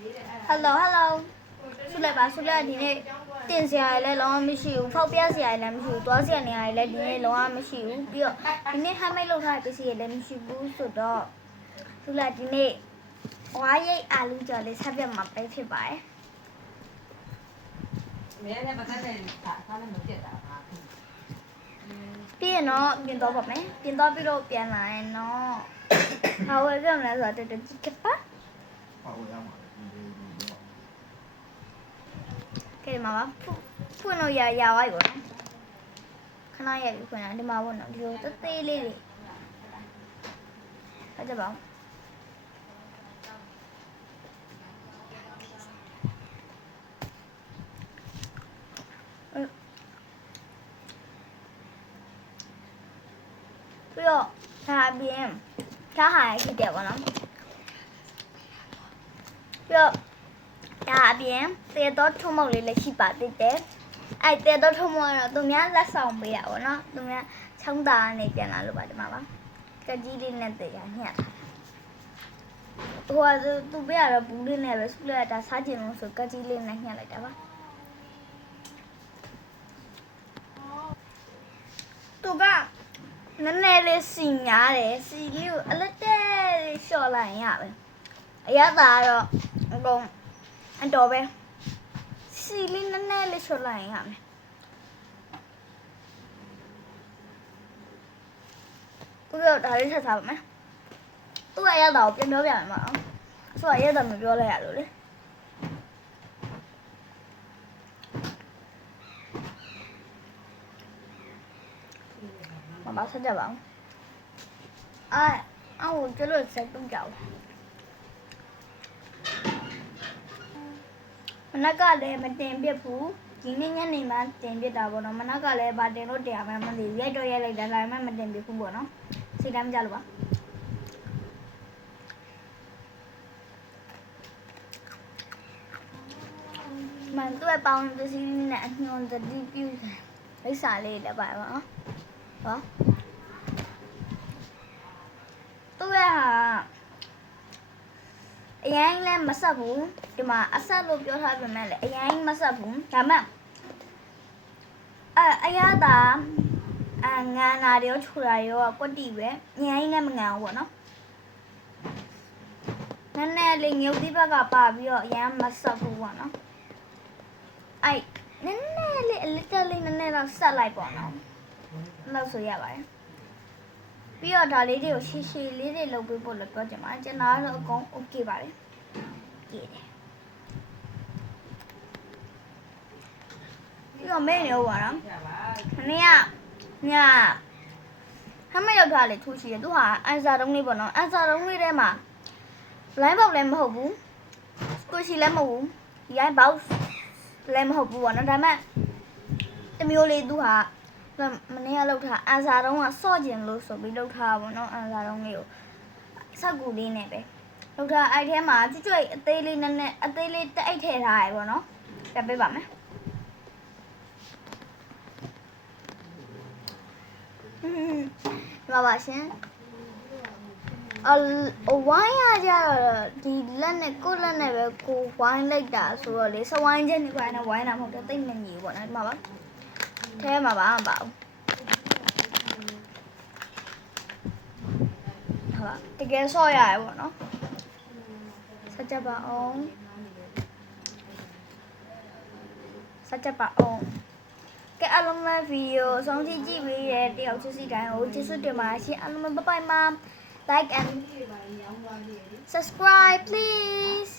Hello hello ဆုလိုက်ပါဆုလိုက်ဒီနေ့တင်စရာလည်းလုံးဝမရှိဘူးဖောက်ပြစရာလည်းမရှိဘူးသွားစရာနေရာလည်းဒီနေ့လုံးဝမရှိဘူးပြီးတော့ဒီနေ့ဟမ်းမိတ်လောက်ထားတဲ့ပစ္စည်းလည်းမရှိဘူးဆိုတော့ဆုလိုက်ဒီနေ့ဝါရိတ်အာလူကြော်လေးဆက်ပြတ်မှာပဲဖြစ်ပါတယ်မင်းလည်းမသက်နဲ့စားလည်းမပြတ်တာပါပြီးရင်တော့ပြင်တော့ပါမယ်ပြင်တော့ပြီးတော့ပြန်လာရင်တော့ဟာဝယ်ပြမလဲဆိုတော့တော်တော်ကြည့်ကပါဟာဝယ်ရမှာကဲမှာပါဖွင့်လို့ရသွားပြီပေါ့နော်ခဏရပြီဖွင့်တာဒီမှာပေါ့နော်ဒီလိုသေးလေးတွေဟုတ်ကြပါဦးပြီးတော့ဒါပြင်ထားဟာဖြစ်တယ်ပေါ့နော်ပြီးတော့ဒါအပြင်တေတော့ထုံမောက်လေးလည်းရှိပါသေးတယ်အဲ့တေတော့ထုံမောက်ကတော့သူများလက်ဆောင်ပေးတာပေါ့နော်သူများချောင်းသားကနေပြန်လာလို့ပါဒီမှာပါကကြီးလေးနဲ့တေရညှက်ထားဟိုကသူပေးရတော့ဘူးလေးနဲ့ပဲဆုလိုက်တာစားကျင်လို့ဆိုကကြီးလေးနဲ့ညှက်လိုက်တာပါသူကနည်းနည်းလေးစီညားတယ်စီလေးကိုအလက်တဲလေးလျှော့လိုက်ရပဲအရသာကတော့အကုန်အတော်ပဲစီလေးနည်းနည်းလေးလျှော့လိုက်ရမယ်သူတို့ဒါလေးဆက်ထားပါမယ်သူကအရသာကိုပြန်ပြောပြမယ်မအောင်ဆိုတော့အရသာမပြောလိုက်ရလို့လေမဆက်ကြပါဦးအော်ကျလို့စက်တုံးကြောက်မနက်ကလည်းမတင်ပြဘူးဒီနေ့ညနေမှတင်ပြတာပေါ့နော်မနက်ကလည်းဗာတင်လို့တရားမှမသိရိုက်တော့ရိုက်လိုက်တာဒါပေမဲ့မတင်ပြဘူးပေါ့နော်စိတ်တိုင်းမကြလို့ပါမန်တော့ပေါင်းပစ္စည်းနဲ့အညွန်တတိပြုလိပ်စာလေးလည်းပါပါနော်ဟောသူ့ရဲ့ဟာအရင်လည်းမဆက်ဘူးဒီမှာအဆက်လို့ပြောထားပြန်မဲ့လေအရင်မဆက်ဘူးဒါမှအရသာငန်နာရောခြူတာရောကွက်တီပဲအရင်လည်းမငန်ဘူးပေါ့နော်နည်းနည်းလေးငုတ်တိဘက်ကပါပြီးတော့အရင်မဆက်ဘူးပေါ့နော်အဲ့နည်းနည်းလေးအလစ်တလေးနည်းနည်းတော့ဆက်လိုက်ပေါ့နော်လောက်ဆိုရပါတယ်ပြီးတော့ဒါလေးတွေကိုရှည်ရှည်လေးတွေလုပ်ပေးဖို့လည်းပြောချင်ပါတယ်ကျွန်တော်ကတော့အကုန် okay ပါတယ်ကြည့်တယ်ပြီးတော့မဲနေဦးပါနော်ခဏညဟမ်းမရောက်ထားလေထူးရှိတယ်သူဟာအန်စာတုံးလေးပေါ့နော်အန်စာတုံးလေးထဲမှာ line box လည်းမဟုတ်ဘူး squishy လည်းမဟုတ်ဘူး line box လည်းမဟုတ်ဘူးပေါ့နော်ဒါပေမဲ့တမျိုးလေးသူဟာမနေ့ကလောက်ထားအန်စာတုံးကစော့ကျင်လို့ဆိုပြီးလောက်ထားပါတော့အန်စာတုံးလေးကိုစက်ကူလေးနဲ့ပဲလောက်ထားအဲ့ထဲမှာကျွတ်အသေးလေးနဲ့အသေးလေးတက်အိတ်ထည့်ထားရပေါ့နော်တက်ပေးပါမယ်လာပါရှင်ဝိုင်းရကြတော့ဒီလက်နဲ့ကိုလက်နဲ့ပဲကိုဝိုင်းလိုက်တာဆိုတော့လေစဝိုင်းချက်နေပါနဲ့ဝိုင်းတာမဟုတ်တော့တိတ်မညီဘူးပေါ့နော်ဒီမှာပါထဲမှာပါမပါဘူးဟာတကယ်ဆော့ရရပေါ့နော်ဆက်ကြပါအောင်ကဲအားလုံးပဲဗီဒီယိုဆုံးဖြတ်ကြည့်ပြီးတဲ့တယောက်ချစ်စီတိုင်းကိုကျေးဇူးတင်ပါတယ်ရှင်အားလုံးပဲဘိုင်ဘိုင် like and subscribe please